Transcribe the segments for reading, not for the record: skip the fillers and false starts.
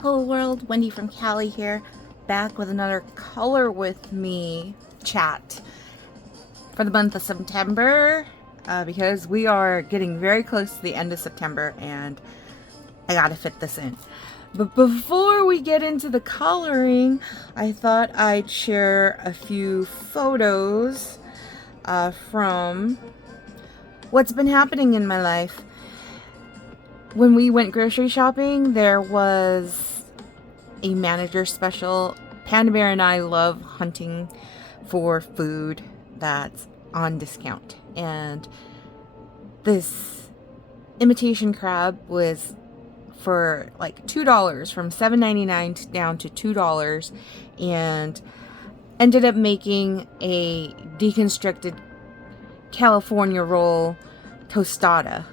Hello world, Wendy from Cali here, back with another Color With Me chat for the month of September, because we are getting very close to the end of September and I gotta fit this in. But before we get into the coloring, I thought I'd share a few photos from what's been happening in my life. When we went grocery shopping, there was a manager special. Panda Bear and I love hunting for food that's on discount. And this imitation crab was for like $2, from $7.99 down to $2, and ended up making a deconstructed California roll tostada.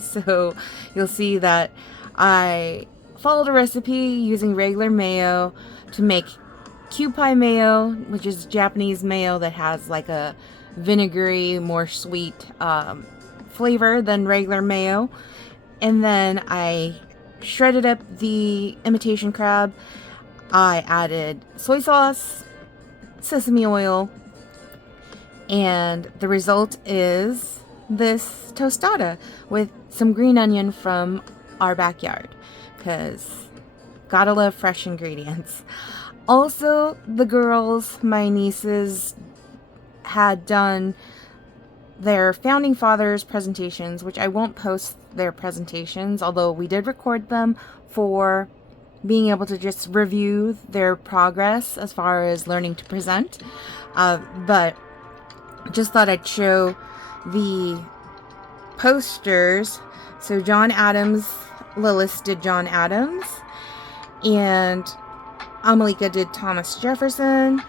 So you'll see that I followed a recipe using regular mayo to make kewpie mayo, which is Japanese mayo that has like a vinegary, more sweet flavor than regular mayo. And then I shredded up the imitation crab. I added soy sauce, sesame oil, and the result is this tostada with some green onion from our backyard, because gotta love fresh ingredients. Also, the girls, my nieces, had done their founding fathers presentations, which I won't post their presentations, although we did record them for being able to just review their progress as far as learning to present. But just thought I'd show the posters. So John Adams, Lilith did John Adams, and Amalika did Thomas Jefferson,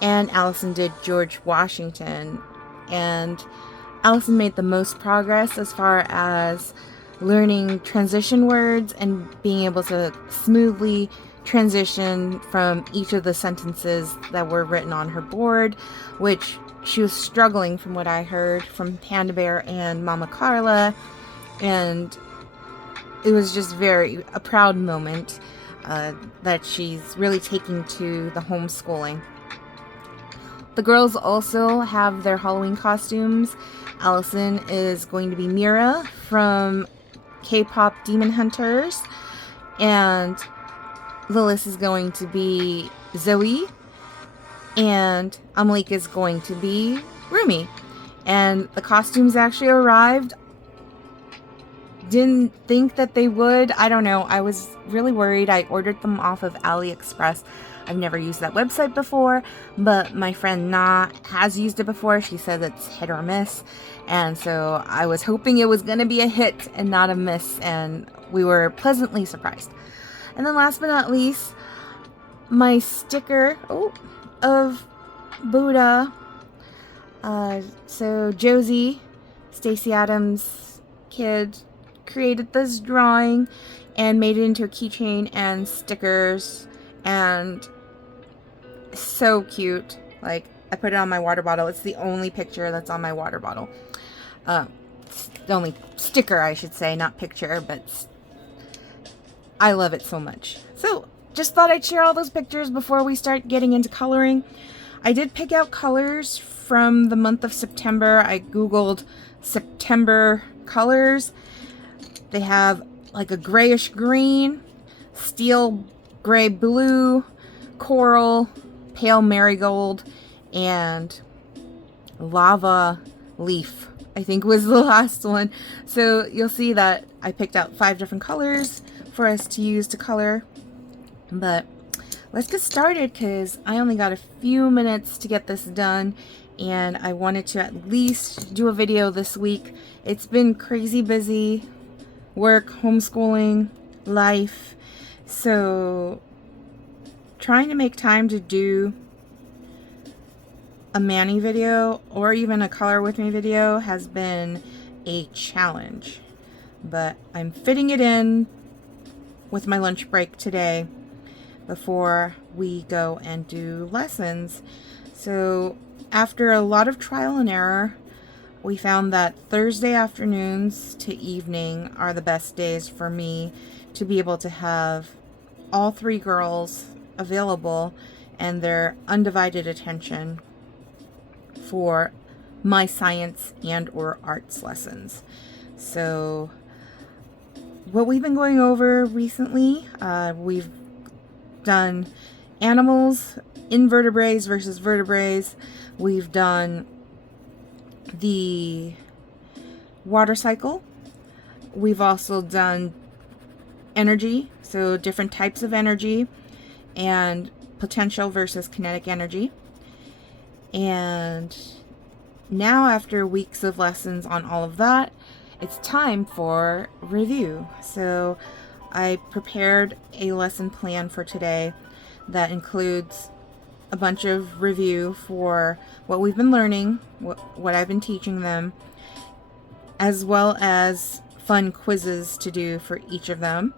and Allison did George Washington. And Allison made the most progress as far as learning transition words and being able to smoothly transition from each of the sentences that were written on her board, which she was struggling from what I heard from Panda Bear and Mama Carla. And it was just a proud moment that she's really taking to the homeschooling. The girls also have their Halloween costumes. Allison is going to be Mira from K-pop Demon Hunters, and Lilith is going to be Zoe, and Amalika is going to be Rumi. And the costumes actually arrived. Didn't think that they would. I don't know. I was really worried. I ordered them off of AliExpress. I've never used that website before, but my friend Na has used it before. She said it's hit or miss. And so I was hoping it was going to be a hit and not a miss. And we were pleasantly surprised. And then last but not least, my sticker of Buddha. So Josie, Stacey Adams' kid, created this drawing and made it into a keychain and stickers, and so cute. Like, I put it on my water bottle. It's the only picture that's on my water bottle. It's the only sticker, I should say, not picture, but I love it so much. So just thought I'd share all those pictures before we start getting into coloring. I did pick out colors from the month of September. I googled September colors. They have like a grayish green, steel gray blue, coral, pale marigold, and lava leaf, I think was the last one. So you'll see that I picked out 5 different colors for us to use to color. But let's get started, because I only got a few minutes to get this done, and I wanted to at least do a video this week. It's been crazy busy. Work, homeschooling, life. So trying to make time to do a Manny video or even a Color With Me video has been a challenge. But I'm fitting it in with my lunch break today before we go and do lessons. So after a lot of trial and error, we found that Thursday afternoons to evening are the best days for me to be able to have all three girls available and their undivided attention for my science and or arts lessons. So what we've been going over recently, we've done animals, invertebrates versus vertebrates. We've done the water cycle. We've also done energy, so different types of energy and potential versus kinetic energy. And now, after weeks of lessons on all of that, it's time for review. So I prepared a lesson plan for today that includes a bunch of review for what we've been learning, what I've been teaching them, as well as fun quizzes to do for each of them.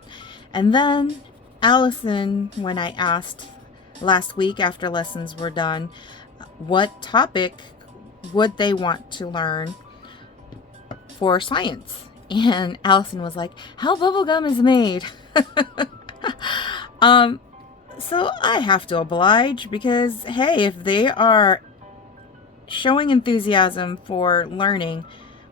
And then Allison, when I asked last week after lessons were done, what topic would they want to learn for science? And Allison was like, how bubblegum is made. So I have to oblige because, hey, if they are showing enthusiasm for learning,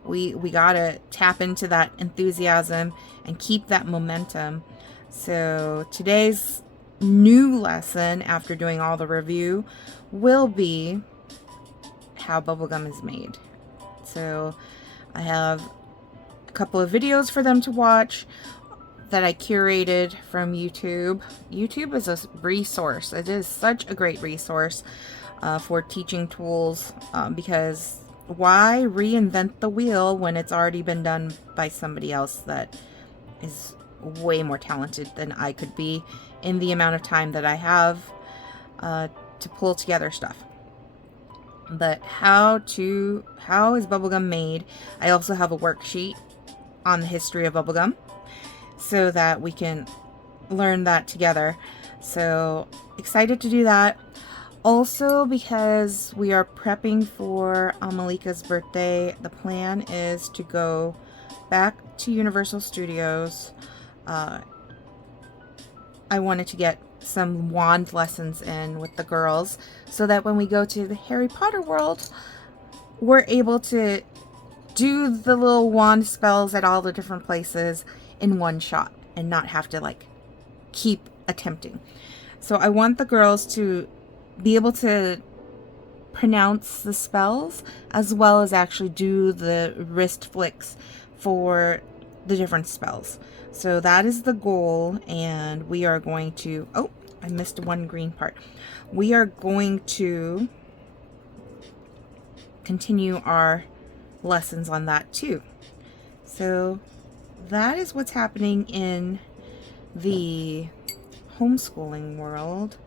we gotta tap into that enthusiasm and keep that momentum. So today's new lesson, after doing all the review, will be how bubblegum is made. So I have a couple of videos for them to watch that I curated from YouTube. YouTube is a resource. It is such a great resource for teaching tools because why reinvent the wheel when it's already been done by somebody else that is way more talented than I could be in the amount of time that I have to pull together stuff. But how is bubblegum made? I also have a worksheet on the history of bubblegum so that we can learn that together. So excited to do that. Also, because we are prepping for Malika's birthday, the plan is to go back to Universal Studios. I wanted to get some wand lessons in with the girls so that when we go to the Harry Potter world, we're able to do the little wand spells at all the different places in one shot and not have to like keep attempting. So I want the girls to be able to pronounce the spells as well as actually do the wrist flicks for the different spells. So that is the goal, and we are going to, oh, I missed one green part. We are going to continue our lessons on that too. So that is what's happening in the homeschooling world.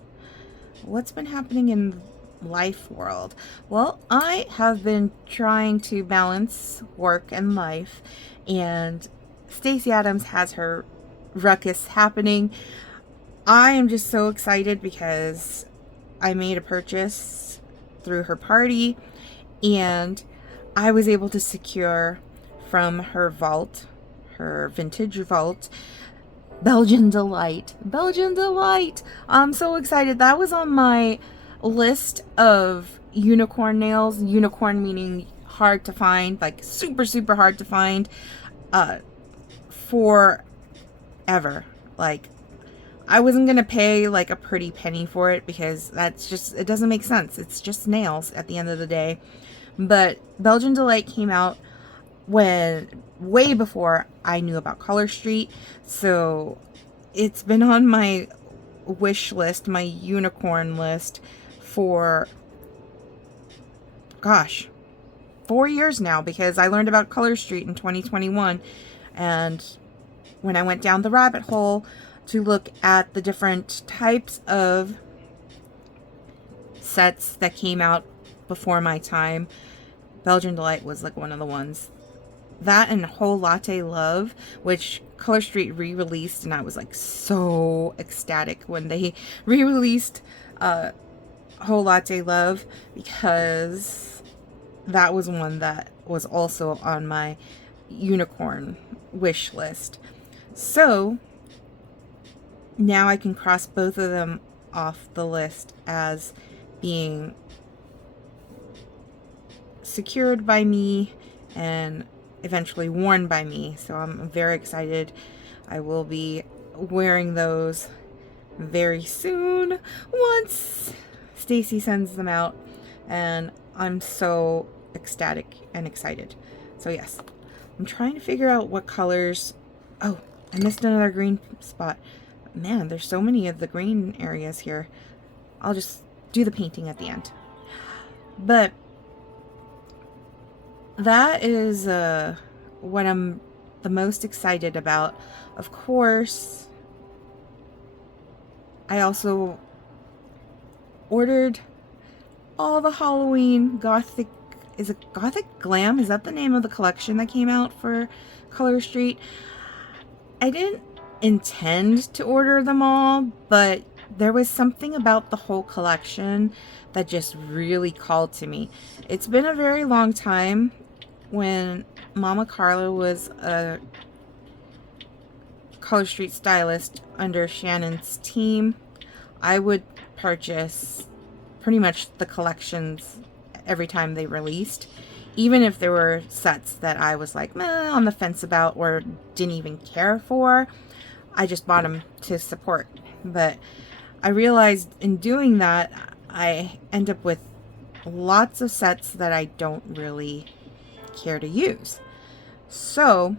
What's been happening in life world? Well, I have been trying to balance work and life, and Stacey Adams has her ruckus happening. I am just so excited because I made a purchase through her party, and I was able to secure from her vault, her vintage vault, Belgian Delight. Belgian Delight! I'm so excited. That was on my list of unicorn nails. Unicorn meaning hard to find, like super, super hard to find, forever. Like, I wasn't gonna pay like a pretty penny for it because that's just, it doesn't make sense. It's just nails at the end of the day. But Belgian Delight came out way before I knew about Color Street, so it's been on my wish list, my unicorn list, for gosh, 4 years now, because I learned about Color Street in 2021, and when I went down the rabbit hole to look at the different types of sets that came out before my time, Belgian Delight was like one of the ones. That and Whole Latte Love, which Color Street re-released, and I was like so ecstatic when they re-released Whole Latte Love, because that was one that was also on my unicorn wish list. So now I can cross both of them off the list as being secured by me and eventually worn by me. So I'm very excited. I will be wearing those very soon once Stacy sends them out, and I'm so ecstatic and excited. So yes, I'm trying to figure out what colors. Oh, I missed another green spot. Man, there's so many of the green areas here. I'll just do the painting at the end. But that is what I'm the most excited about. Of course, I also ordered all the Halloween Gothic. Is it Gothic Glam? Is that the name of the collection that came out for Color Street? I didn't intend to order them all, but there was something about the whole collection that just really called to me. It's been a very long time. When Mama Carla was a Color Street stylist under Shannon's team, I would purchase pretty much the collections every time they released, even if there were sets that I was like on the fence about or didn't even care for. I just bought them to support. But I realized in doing that, I end up with lots of sets that I don't really care to use. So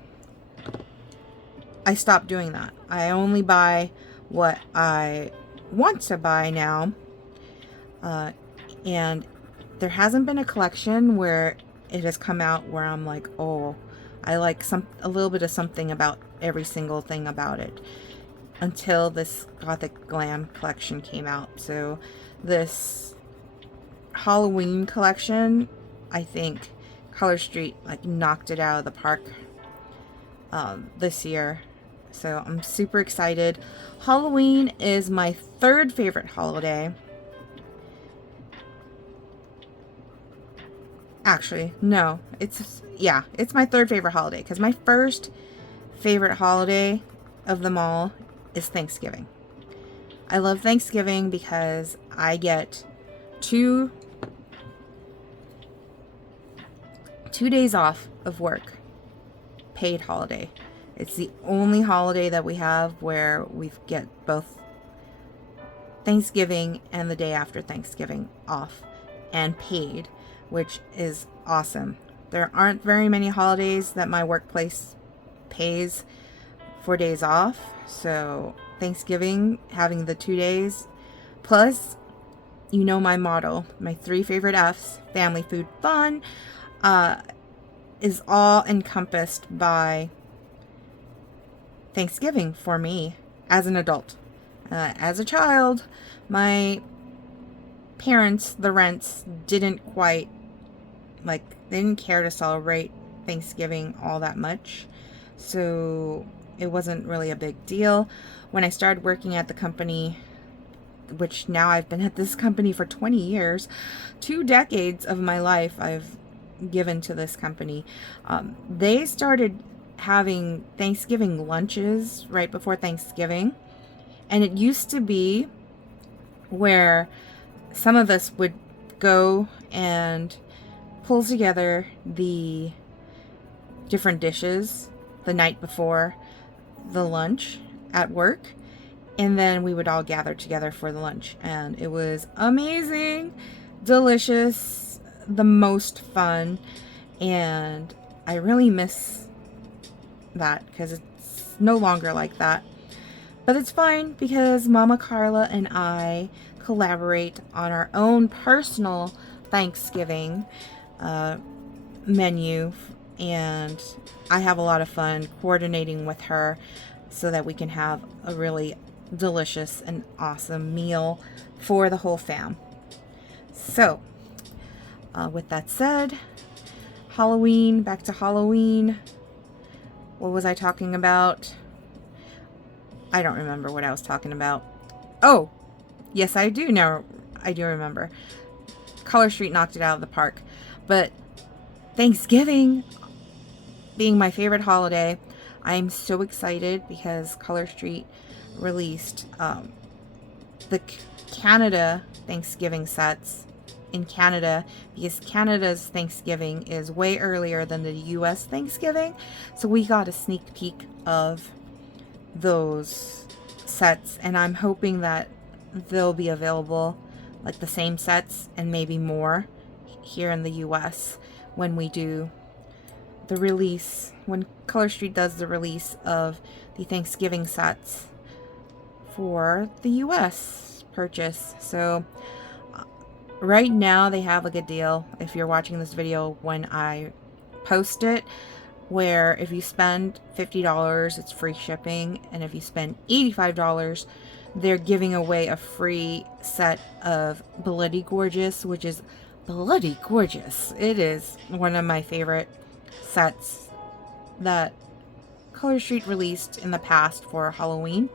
I stopped doing that. I only buy what I want to buy now. And there hasn't been a collection where it has come out where I'm like, oh, I like a little bit of something about every single thing about it, until this Gothic Glam collection came out. So this Halloween collection, I think Color Street like knocked it out of the park this year. So I'm super excited. Halloween is my third favorite holiday. Actually, no, it's my third favorite holiday, because my first favorite holiday of them all is Thanksgiving. I love Thanksgiving because I get two days off of work, paid holiday. It's the only holiday that we have where we get both Thanksgiving and the day after Thanksgiving off and paid, which is awesome. There aren't very many holidays that my workplace pays for days off, so Thanksgiving, having the 2 days, plus, you know my motto, my 3 favorite F's, family, food, fun, is all encompassed by Thanksgiving for me as an adult. As a child, my parents, the Rents, didn't quite, they didn't care to celebrate Thanksgiving all that much, so it wasn't really a big deal. When I started working at the company, which now I've been at this company for 20 years, 2 decades of my life I've given to this company. They started having Thanksgiving lunches right before Thanksgiving, and it used to be where some of us would go and pull together the different dishes the night before the lunch at work, and then we would all gather together for the lunch, and it was amazing, delicious, the most fun, and I really miss that because it's no longer like that. But it's fine because Mama Carla and I collaborate on our own personal Thanksgiving menu, and I have a lot of fun coordinating with her so that we can have a really delicious and awesome meal for the whole fam. So, with that said, Halloween, back to Halloween. What was I talking about? I don't remember what I was talking about. Oh, yes, I do now. I do remember. Color Street knocked it out of the park. But Thanksgiving being my favorite holiday, I'm so excited because Color Street released the Canada Thanksgiving sets in Canada, because Canada's Thanksgiving is way earlier than the US Thanksgiving. So we got a sneak peek of those sets, and I'm hoping that they'll be available, like the same sets and maybe more, here in the US when we do the release, when Color Street does the release of the Thanksgiving sets for the US purchase. So right now they have a good deal, if you're watching this video when I post it, where if you spend $50 it's free shipping, and if you spend $85 they're giving away a free set of Bloody Gorgeous, which is bloody gorgeous. It is one of my favorite sets that Color Street released in the past for Halloween.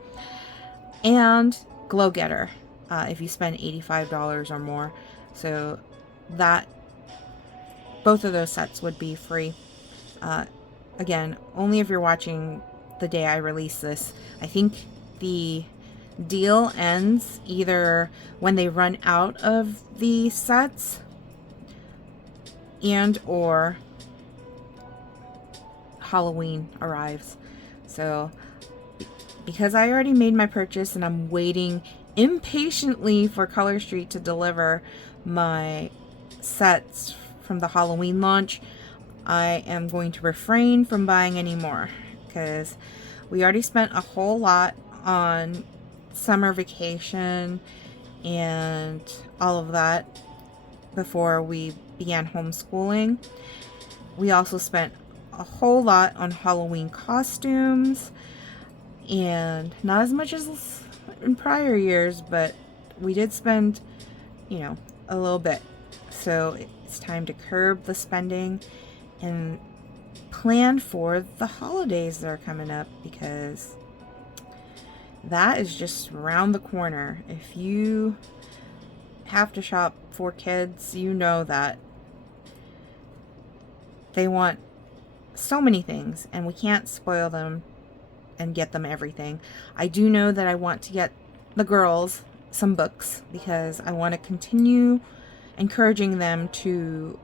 And Glow Getter, if you spend $85 or more. So that, both of those sets would be free. Again, only if you're watching the day I release this. I think the deal ends either when they run out of the sets and or Halloween arrives. So because I already made my purchase and I'm waiting impatiently for Color Street to deliver my sets from the Halloween launch, I am going to refrain from buying any more, because we already spent a whole lot on summer vacation and all of that before we began homeschooling. We also spent a whole lot on Halloween costumes, and not as much as in prior years, but we did spend, you know, a little bit. So it's time to curb the spending and plan for the holidays that are coming up, because that is just around the corner. If you have to shop for kids, you know that they want so many things and we can't spoil them and get them everything. I do know that I want to get the girls some books, because I want to continue encouraging them to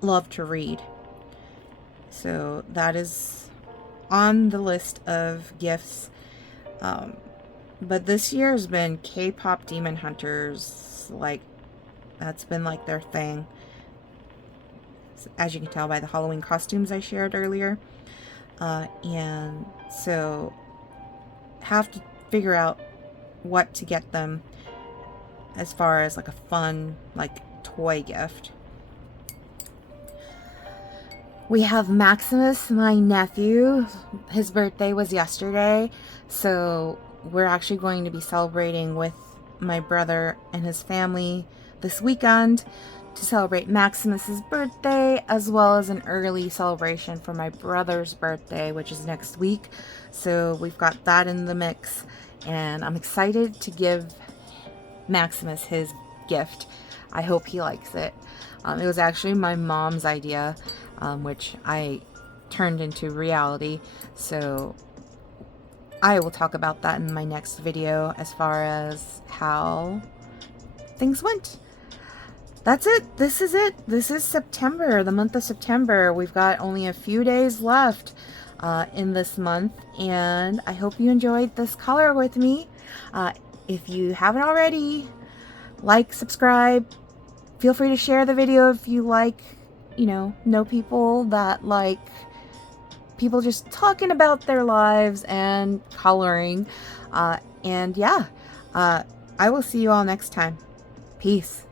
love to read. So that is on the list of gifts. But this year has been K-pop Demon Hunters. Like, that's been like their thing, as you can tell by the Halloween costumes I shared earlier. And so have to figure out what to get them as far as like a fun, like, toy gift. We have Maximus, my nephew. His birthday was yesterday, so we're actually going to be celebrating with my brother and his family this weekend to celebrate Maximus's birthday, as well as an early celebration for my brother's birthday, which is next week. So we've got that in the mix, and I'm excited to give Maximus his gift. I hope he likes it. It was actually my mom's idea, which I turned into reality. So I will talk about that in my next video as far as how things went. That's it. This is it. This is September, the month of September. We've got only a few days left in this month, and I hope you enjoyed this color with me. If you haven't already, like, subscribe. Feel free to share the video if you like, you know people that like people just talking about their lives and coloring. And yeah, I will see you all next time. Peace.